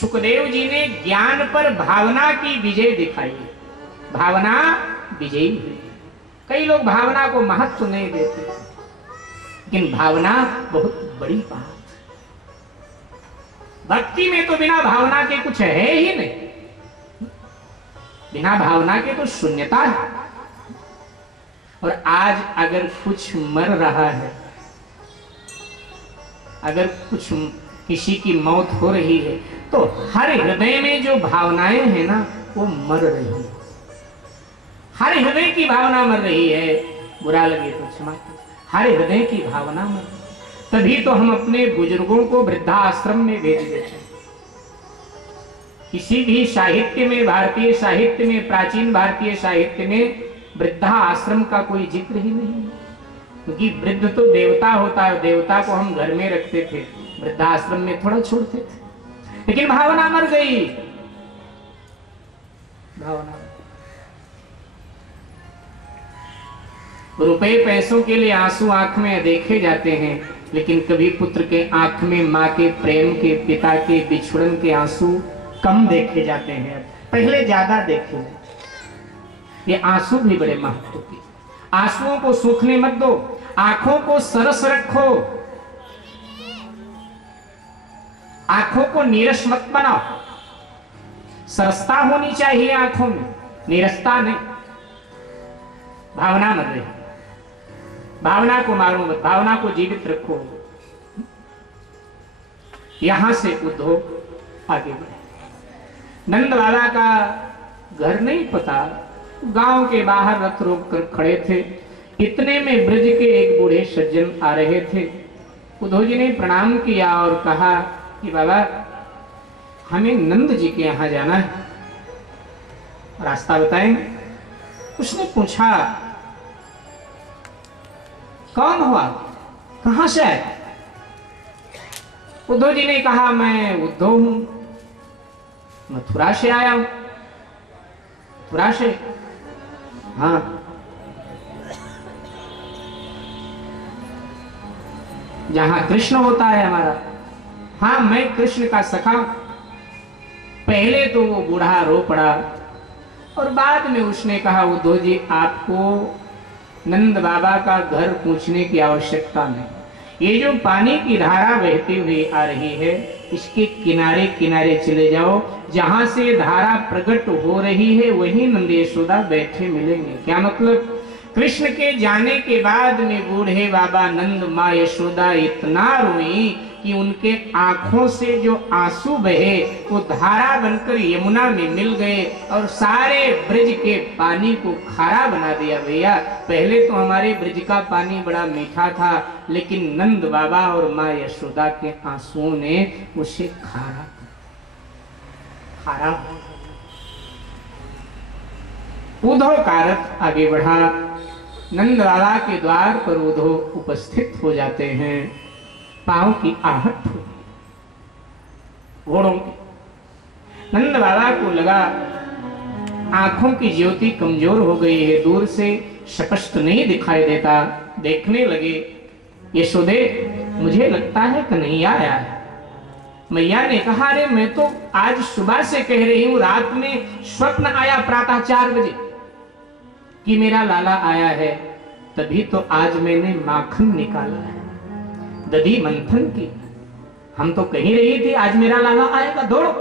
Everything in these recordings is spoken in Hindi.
सुखदेव जी ने ज्ञान पर भावना की विजय दिखाई, भावना विजयी हुई। कई लोग भावना को महत्व नहीं देते, लेकिन भावना बहुत बड़ी बात। भक्ति में तो बिना भावना के कुछ है ही नहीं, बिना भावना के तो शून्यता है। और आज अगर कुछ मर रहा है, अगर कुछ किसी की मौत हो रही है, तो हर हृदय में जो भावनाएं हैं ना, वो मर रही है। हर हृदय की भावना मर रही है। बुरा लगे तो क्षमा करें, हर हृदय की भावना मर रही है। तभी तो हम अपने बुजुर्गों को वृद्धाश्रम में भेज देते हैं। किसी भी साहित्य में, भारतीय साहित्य में, प्राचीन भारतीय साहित्य में वृद्धा आश्रम का कोई जिक्र ही नहीं है, क्योंकि वृद्ध तो देवता होता है, देवता को हम घर में रखते थे, वृद्धाश्रम में थोड़ा छोड़ते थे। लेकिन भावना मर गई, भावना। रुपए पैसों के लिए आंसू आंख में देखे जाते हैं, लेकिन कभी पुत्र के आंख में मां के प्रेम के, पिता के बिछुड़न के आंसू कम देखे जाते हैं, पहले ज्यादा देखे। ये आंसू भी बड़े महत्व के। आंसुओं को सूखने मत दो, आंखों को सरस रखो, आंखों को नीरस मत बनाओ। सरसता होनी चाहिए आंखों में, नीरसता नहीं। भावना मत रही, भावना को मारो मत, भावना को जीवित रखो। यहां से उद्धव आगे बढ़े। नंद बाबा का घर नहीं पता, गांव के बाहर रथ रोक कर खड़े थे। इतने में ब्रज के एक बूढ़े सज्जन आ रहे थे। उद्धव जी ने प्रणाम किया और कहा कि बाबा, हमें नंद जी के यहां जाना है, रास्ता बताएंगे? उसने पूछा, कौन हो आप, कहां से आए? उद्धव जी ने कहा, मैं उद्धव हूं, मथुरा से आया हूं। मथुरा से? हाँ। जहां कृष्ण होता है हमारा। हाँ, मैं कृष्ण का सखा। पहले तो वो बूढ़ा रो पड़ा और बाद में उसने कहा, उद्धव जी, आपको नंद बाबा का घर पूछने की आवश्यकता नहीं। ये जो पानी की धारा बहती हुई आ रही है, इसके किनारे किनारे चले जाओ, जहां से धारा प्रकट हो रही है वहीं नंद यशोदा बैठे मिलेंगे। क्या मतलब? कृष्ण के जाने के बाद में बूढ़े बाबा नंद, माँ यशोदा इतना रोई कि उनके आंखों से जो आंसू बहे वो धारा बनकर यमुना में मिल गए और सारे ब्रज के पानी को खारा बना दिया। भैया, पहले तो हमारे ब्रज का पानी बड़ा मीठा था, लेकिन नंद बाबा और माँ यशोदा के आंसुओं ने उसे खारा खारा। उद्धव का रथ आगे बढ़ा। नंद बाबा के द्वार पर उद्धव उपस्थित हो जाते हैं। पांव की आहट हुई घोड़ों की। नंद बाबा को लगा आंखों की ज्योति कमजोर हो गई है, दूर से स्पष्ट नहीं दिखाई देता। देखने लगे, यशोदे, मुझे लगता है कन्हैया आया है। मैया ने कहा, अरे मैं तो आज सुबह से कह रही हूं, रात में स्वप्न आया प्रातः 4 बजे कि मेरा लाला आया है, तभी तो आज मैंने माखन निकाला है, दधी मंथन की। हम तो कही रही थी आज मेरा लाला आएगा, दौड़ो।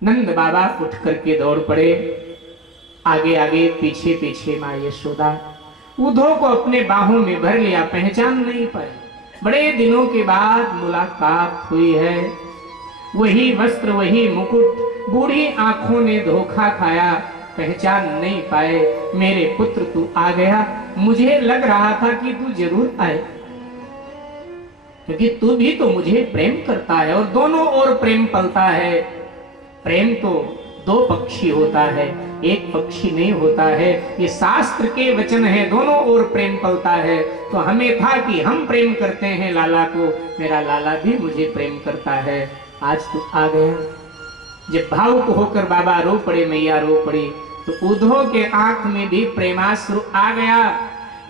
नंद बाबा उठ करके दौड़ पड़े, आगे आगे पीछे पीछे माँ यशोदा। उद्धव को अपने बाहों में भर लिया, पहचान नहीं पाए। बड़े दिनों के बाद मुलाकात हुई है, वही वस्त्र, वही मुकुट। बूढ़ी आंखों ने धोखा खाया, पहचान नहीं पाए। मेरे पुत्र, तू आ गया। मुझे लग रहा था कि तू जरूर आए, क्योंकि तू भी तो मुझे प्रेम करता है और दोनों ओर प्रेम पलता है। प्रेम तो 2 पक्षी होता है, एक पक्षी नहीं होता है। ये शास्त्र के वचन है, दोनों ओर प्रेम पलता है। तो हमें था कि हम प्रेम करते हैं लाला को, मेरा लाला भी मुझे प्रेम करता है। आज तू आ गया। जब भावुक होकर बाबा रो पड़े, मैया रो पड़ी, तो उद्धव के आंख में भी प्रेमाश्रु आ गया।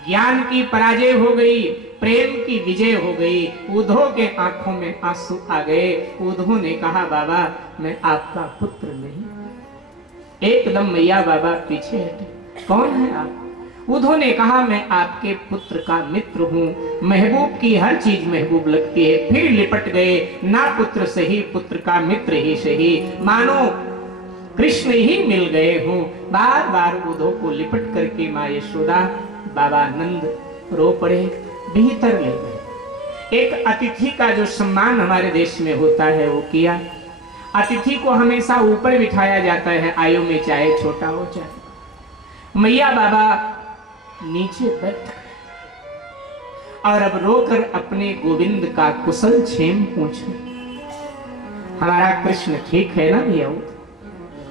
ज्ञान की पराजय हो गई, प्रेम की विजय हो गई। उद्धव के आंखों में आंसू आ गए। उद्धव ने कहा, बाबा मैं आपका पुत्र नहीं। एकदम मैया बाबा पीछे हटे, कौन है आप? उद्धव ने कहा, मैं आपके पुत्र का मित्र हूं। महबूब की हर चीज महबूब लगती है। फिर लिपट गए, ना पुत्र सही, पुत्र का मित्र ही सही, मानो कृष्ण ही मिल गए हूं। बार बार उद्धव को लिपट करके माँ यशोदा, बाबा नंद रो पड़े, भीतर ले गए। एक अतिथि का जो सम्मान हमारे देश में होता है वो किया। अतिथि को हमेशा ऊपर बिठाया जाता है, आयु में चाहे छोटा हो चाहे। मैया बाबा नीचे बैठ गए और अब रोकर अपने गोविंद का कुशल क्षेम पूछे, हमारा कृष्ण ठीक है ना भैया?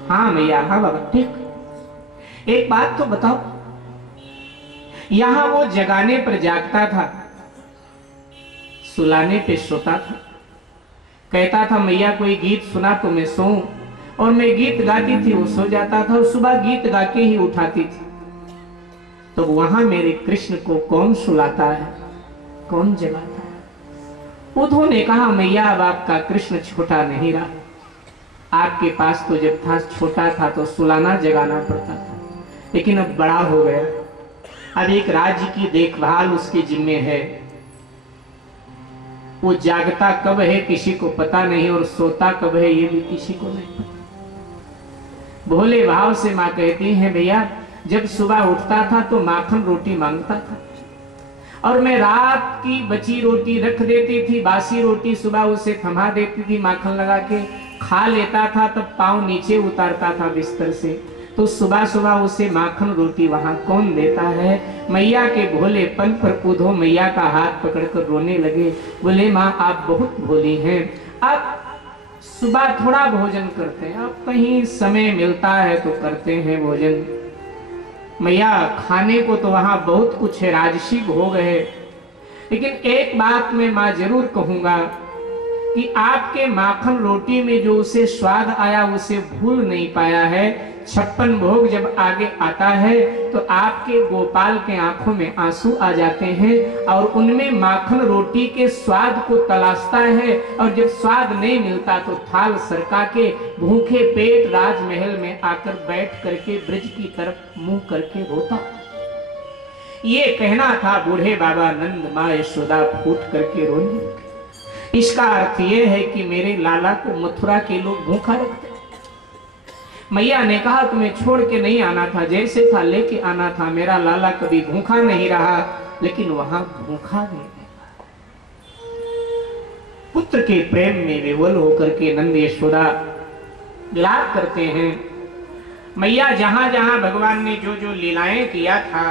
हाँ मैया, हाँ बाबा ठीक। एक बात तो बताओ, यहां वो जगाने पर जागता था, सुलाने पे सोता था। कहता था मैया कोई गीत सुना तो मैं सोऊं, और मैं गीत गाती थी, वो सो जाता था, और सुबह गीत गा के ही उठाती थी। तो वहां मेरे कृष्ण को कौन सुलाता है, कौन जगाता है? उद्धव ने कहा, मैया अब आपका कृष्ण छोटा नहीं रहा। आपके पास तो जब था छोटा था तो सुलाना जगाना पड़ता था, लेकिन अब बड़ा हो गया। अब एक राज्य की देखभाल उसके जिम्मे है। वो जागता कब है किसी को पता नहीं, और सोता कब है ये भी किसी को नहीं पता। भोले भाव से माँ कहती है, भैया जब सुबह उठता था तो माखन रोटी मांगता था, और मैं रात की बची रोटी रख देती थी, बासी रोटी सुबह उसे थमा देती थी, माखन लगा के खा लेता था। तब पांव नीचे उतारता था बिस्तर से, तो सुबह सुबह उसे माखन रोटी वहां कौन देता है? मैया के भोलेपन पर उद्धव मैया का हाथ पकड़कर रोने लगे। बोले, माँ आप बहुत भोली हैं, आप सुबह थोड़ा भोजन करते हैं, अब कहीं समय मिलता है तो करते हैं भोजन। मैया खाने को तो वहां बहुत कुछ है, राजसी भोग है, लेकिन एक बात मैं माँ जरूर कहूंगा कि आपके माखन रोटी में जो उसे स्वाद आया उसे भूल नहीं पाया है। 56 भोग जब आगे आता है तो आपके गोपाल के आंखों में आंसू आ जाते हैं, और उनमें माखन रोटी के स्वाद को तलाशता है, और जब स्वाद नहीं मिलता तो थाल सरका के भूखे पेट राजमहल में आकर बैठ करके ब्रज की तरफ मुंह करके रोता। ये कहना था बूढ़े बाबा नंद, माँ यशोदा फूट करके रोने लगे। इसका अर्थ यह है कि मेरे लाला को मथुरा के लोग भूखा रखते। मैया ने कहा तुम्हें छोड़ के नहीं आना था, जैसे था लेके आना था। मेरा लाला कभी भूखा नहीं रहा, लेकिन वहां भूखा नहीं रहा। पुत्र के प्रेम में विवल होकर के नंद यशोदा विलाप करते हैं। मैया जहां जहां भगवान ने जो जो लीलाएं किया था,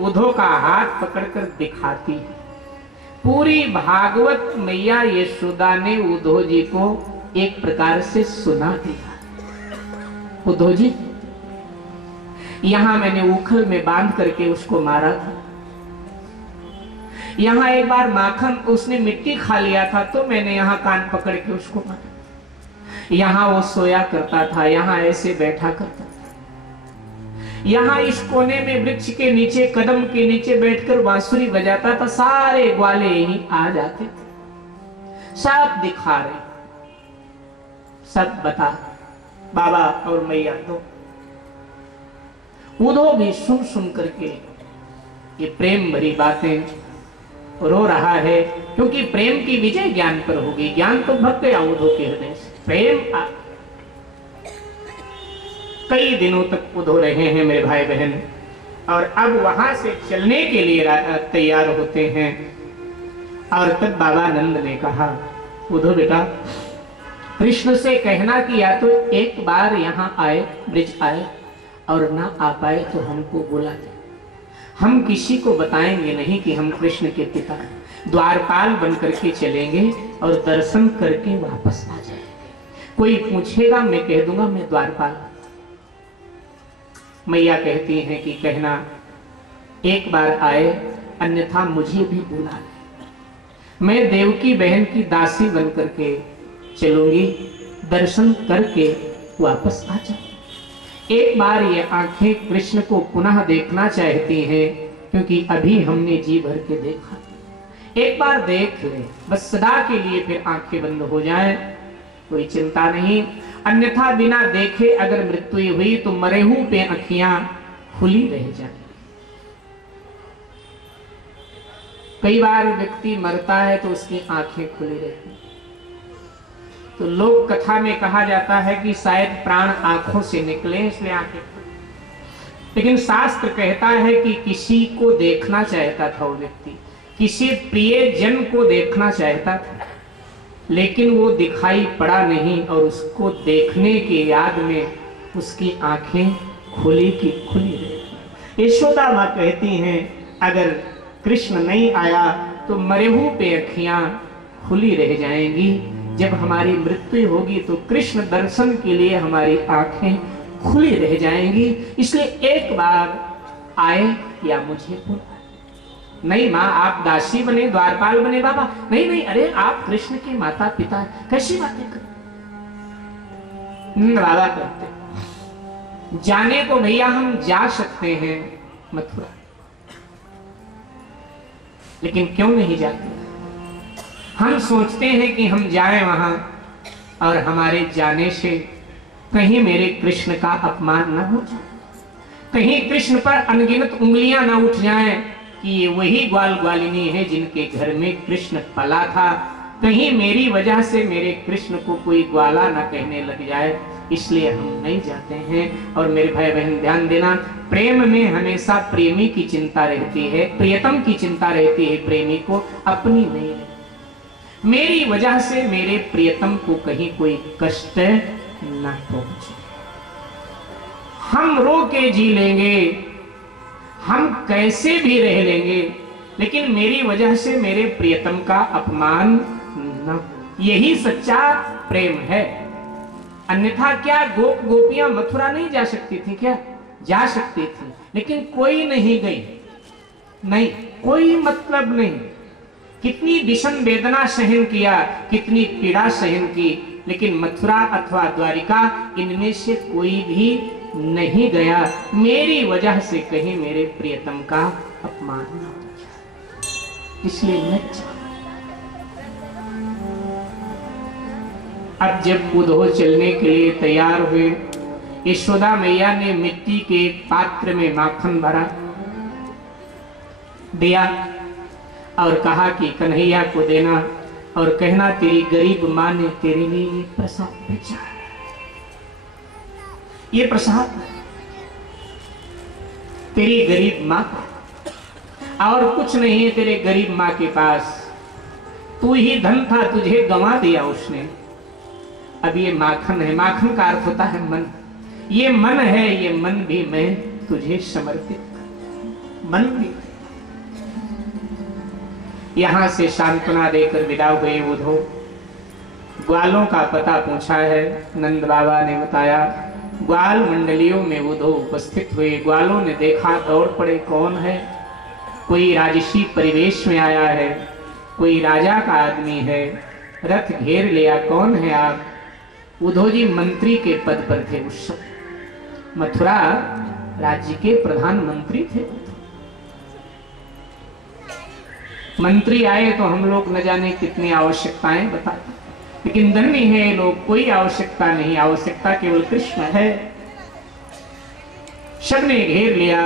उद्धव का हाथ पकड़कर दिखाती है। पूरी भागवत मैया यशोदा ने उद्धव जी को एक प्रकार से सुना दिया। उद्धव जी, यहां मैंने उखल में बांध करके उसको मारा था, यहां एक बार माखन उसने मिट्टी खा लिया था तो मैंने यहां कान पकड़ के उसको मारा। यहां वो सोया करता था, यहां ऐसे बैठा करता था, यहां इस कोने में वृक्ष के नीचे कदम के नीचे बैठकर बांसुरी बजाता था। सारे ग्वाले यहीं आ जाते थे, सब दिखा रहे, सब बता बाबा और मैया। तो उद्धव भी सुन सुन करके ये प्रेम भरी बातें रो रहा है, क्योंकि प्रेम की विजय ज्ञान पर होगी। ज्ञान तो भग गया उद्धव के हृदय से, प्रेम आ। कई दिनों तक उद्धव रहे हैं मेरे भाई बहन, और अब वहां से चलने के लिए तैयार होते हैं। और तब बाबा नंद ने कहा, उद्धव बेटा, कृष्ण से कहना कि या तो एक बार यहाँ आए, ब्रिज आए, और ना आ पाए तो हमको बुला दे। हम किसी को बताएंगे नहीं कि हम कृष्ण के पिता हैं। द्वारपाल बन करके चलेंगे और दर्शन करके वापस आ जाएंगे। कोई पूछेगा मैं कह दूंगा मैं द्वारपाल। मैया कहती हैं कि कहना एक बार आए, अन्यथा मुझे भी बुला ले। मैं देवकी बहन की दासी बन करके चलूंगी, दर्शन करके वापस आ जाऊंगी। एक बार ये आंखें कृष्ण को पुनः देखना चाहती हैं, क्योंकि अभी हमने जी भर के देखा। एक बार देख ले, बस सदा के लिए फिर आंखें बंद हो जाएं, कोई चिंता नहीं। अन्यथा बिना देखे अगर मृत्यु हुई तो मरेहू पे आंखियां खुली रह जाएं। कई बार व्यक्ति मरता है तो उसकी आंखें खुली रहती, तो लोक कथा में कहा जाता है कि शायद प्राण आंखों से निकले इसलिए आंखें खुली, लेकिन शास्त्र कहता है कि किसी को देखना चाहता था वो व्यक्ति, किसी प्रिय जन को देखना चाहता था, लेकिन वो दिखाई पड़ा नहीं और उसको देखने की याद में उसकी आंखें खुली की खुली रही। यशोदा माँ कहती हैं अगर कृष्ण नहीं आया तो मरेहू पे अखियां खुली रह जाएंगी, जब हमारी मृत्यु होगी तो कृष्ण दर्शन के लिए हमारी आंखें खुली रह जाएंगी। इसलिए एक बार आए या मुझे बुलाए। नहीं माँ आप दासी बने, द्वारपाल बने बाबा, नहीं नहीं, अरे आप कृष्ण के माता पिता, कैसी बातें कर। बाबा कहते जाने को भैया हम जा सकते हैं मथुरा, लेकिन क्यों नहीं जाते। हम सोचते हैं कि हम जाएं वहां और हमारे जाने से कहीं मेरे कृष्ण का अपमान न हो जाए, कहीं कृष्ण पर अनगिनत उंगलियां न उठ जाएं कि ये वही ग्वाल ग्वालिनी है जिनके घर में कृष्ण पला था, कहीं मेरी वजह से मेरे कृष्ण को कोई ग्वाला न कहने लग जाए, इसलिए हम नहीं जाते हैं। और मेरे भाई बहन ध्यान देना, प्रेम में हमेशा प्रेमी की चिंता रहती है, प्रियतम की चिंता रहती है, प्रेमी को अपनी नहीं रहती। मेरी वजह से मेरे प्रियतम को कहीं कोई कष्ट न पहुंचे, हम रो के जी लेंगे, हम कैसे भी रह लेंगे, लेकिन मेरी वजह से मेरे प्रियतम का अपमान न हो। यही सच्चा प्रेम है। अन्यथा क्या गोप गोपियां मथुरा नहीं जा सकती थी क्या? जा सकती थी, लेकिन कोई नहीं गई, नहीं कोई मतलब नहीं। कितनी विषम वेदना सहन किया, कितनी पीड़ा सहन की, लेकिन मथुरा अथवा द्वारिका इनमें से कोई भी नहीं गया। मेरी वजह से कहीं मेरे प्रियतम का अपमान न हो जाए, इसलिए मैं अब जब उद्धव चलने के लिए तैयार हुए, यशोदा मैया ने मिट्टी के पात्र में माखन भरा दिया और कहा कि कन्हैया को देना और कहना तेरी गरीब मां ने तेरे लिए ये प्रसाद भेजा है, ये प्रसाद तेरी गरीब मां को, और कुछ नहीं है तेरे गरीब मां के पास, तू ही धन था, तुझे गंवा दिया उसने। अब ये माखन है, माखन का अर्थ होता है मन, ये मन है, ये मन भी मैं तुझे समर्पित, मन भी। यहां से सांत्वना देकर विदा हुए उद्धव। ग्वालों का पता पूछा है, नंद बाबा ने बताया ग्वाल मंडलियों में उद्धव उपस्थित हुए। ग्वालों ने देखा, दौड़ पड़े, कौन है? कोई राजसी परिवेश में आया है, कोई राजा का आदमी है, रथ घेर लिया, कौन है आप? उद्धव जी मंत्री के पद पर थे उस समय, मथुरा राज्य के प्रधानमंत्री थे। मंत्री आए तो हम लोग न जाने कितनी आवश्यकताएं बताते, लेकिन धन्य है लोग, कोई आवश्यकता नहीं, आवश्यकता केवल कृष्ण है। सबने घेर लिया,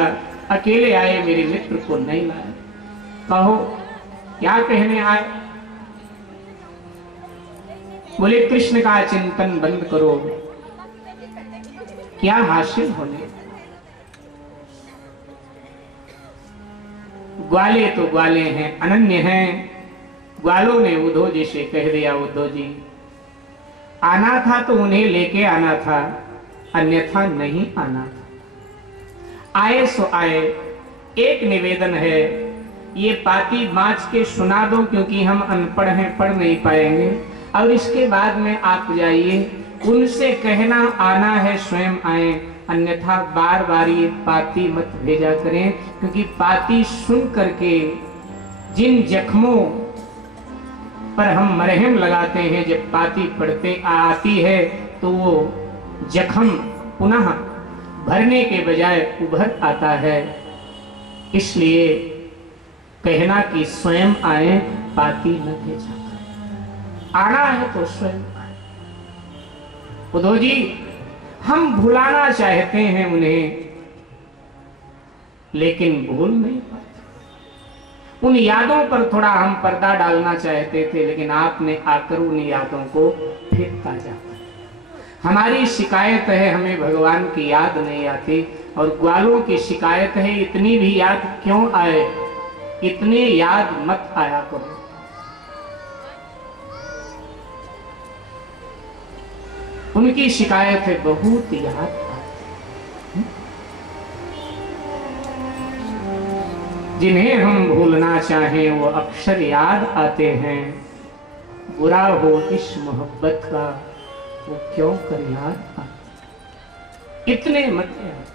अकेले आए, मेरे मित्र को नहीं लाए, कहो क्या कहने आए? बोले कृष्ण का चिंतन बंद करो, क्या हासिल होने? ग्वाले तो ग्वाले हैं, अनन्य हैं। ग्वालों ने उद्धव जी से कह दिया, उद्धव जी आना था तो उन्हें लेके आना था, अन्यथा नहीं आना था। आए सो आए। एक निवेदन है, ये पाती बाँच के सुना दो, क्योंकि हम अनपढ़ हैं, पढ़ नहीं पाएंगे, और इसके बाद में आप जाइए, उनसे कहना आना है स्वयं आए, अन्यथा बार बार ये पाती मत भेजा करें, क्योंकि पाती सुन करके जिन जख्मों पर हम मरहम लगाते हैं, जब पाती पड़ते आती है तो वो जख्म पुनः भरने के बजाय उभर आता है। इसलिए कहना कि स्वयं आए, पाती न भेजा। आना है तो स्वयं आए। उद्धव जी, हम भुलाना चाहते हैं उन्हें, लेकिन भूल नहीं पाते। उन यादों पर थोड़ा हम पर्दा डालना चाहते थे, लेकिन आपने आकर उन यादों को फिर ताजा किया। हमारी शिकायत है, हमें भगवान की याद नहीं आती, और ग्वालों की शिकायत है, इतनी भी याद क्यों आए, इतनी याद मत आया करो। उनकी शिकायत है, बहुत याद आती। जिन्हें हम भूलना चाहें वो अक्षर याद आते हैं। बुरा हो इस मोहब्बत का वो क्यों कर याद आते। इतने मत याद।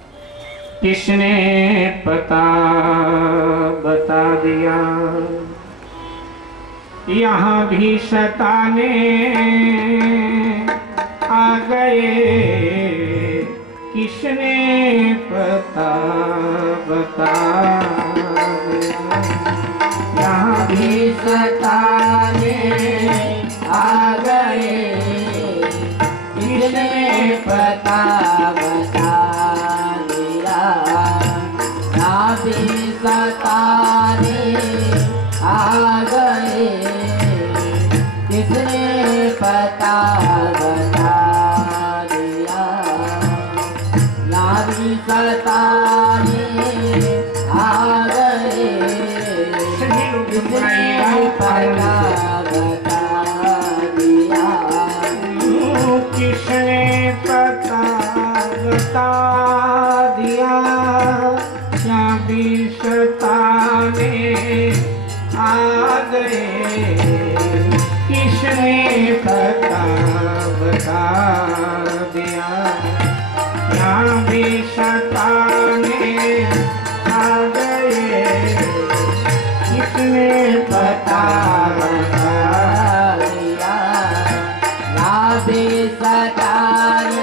किसने पता बता दिया, यहाँ भी सताने आ गए। किसने पता बता दिया, यहाँ भी सताने आ गए। किसने पता बता दिया, यहाँ भी सताने आ गए। किसने पता बता दिया, नारी सताने आ गए। किसने पता बता दिया, किसने पता बता दिया, क्या भी सताने आ गए। किसने पता बता दिया, यहाँ भी सताने आ गए। किसने पता बता दिया, यहाँ भी सताने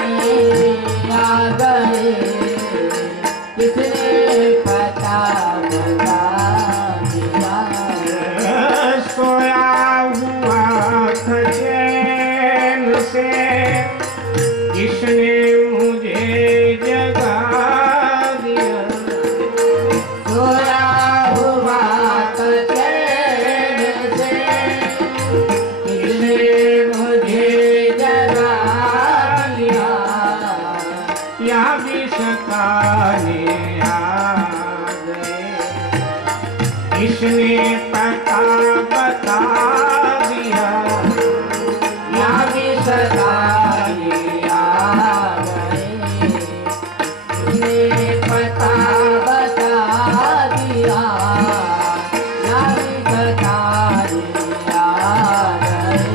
आ गए। किसने पता बता दिया, सोया चैन से किसने मुझे जगा दिया। सोया हुआ चैन से किसने मुझे जगा दिया, यहाँ भी सताने आ गए। किसने पता बता दिया, यहाँ भी सताने आ गए। किसने पता बता दिया, यहाँ भी सताने आ गए।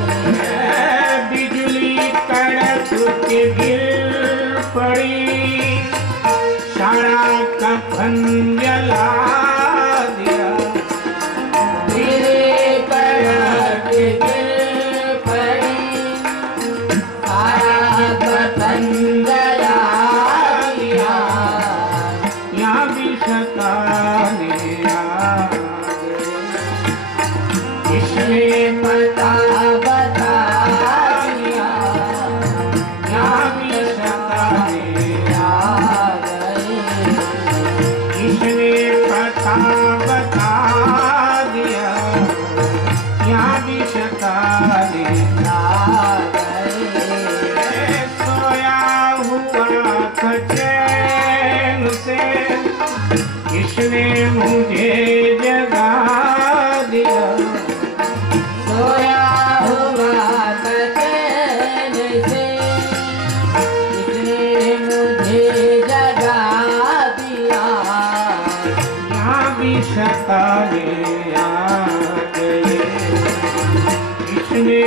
बिजली कड़क के गिर पड़ी, सारा कफन जला दिया। यहाँ भी सताने आ गए। किसने पता बता दिया, यहाँ भी सताने आ गए। किसने पता बता दिया, यहाँ भी सताने आ गए। सोया हुआ चैन से किसने मुझे जगा दिया। सोया हुआ चैन से किसने मुझे जगा दिया, यहाँ भी सताने आ गए। किसने